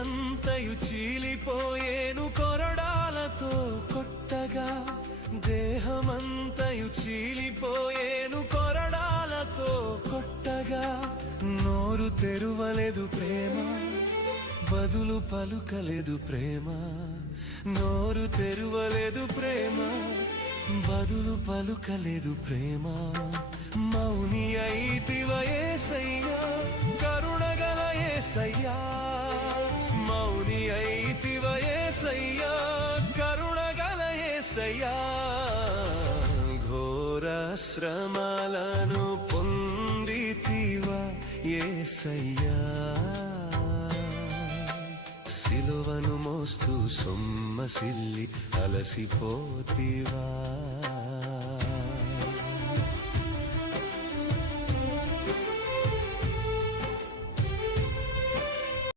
దేహమంతయు చీలిపోయేను కొరడాలతో కొట్టగా, దేహమంతయు చీలిపోయేను కొరడాలతో కొట్టగా. నోరు తెరువలేదు ప్రేమ, బదులు పలుకలేదు ప్రేమ. నోరు తెరువలేదు ప్రేమ, బదులు పలుకలేదు ప్రేమ. మౌని అయితివ యేసయ్యా, కరుణగల యేసయ్యా. మౌని అయితివ యేసయ్యా, కరుణగల యేసయ్యా. ఘోర శ్రమలను పొందితివ యేసయ్యా, సిలువను మోస్తూ సొమ్మసిల్లి అలసిపోతివా.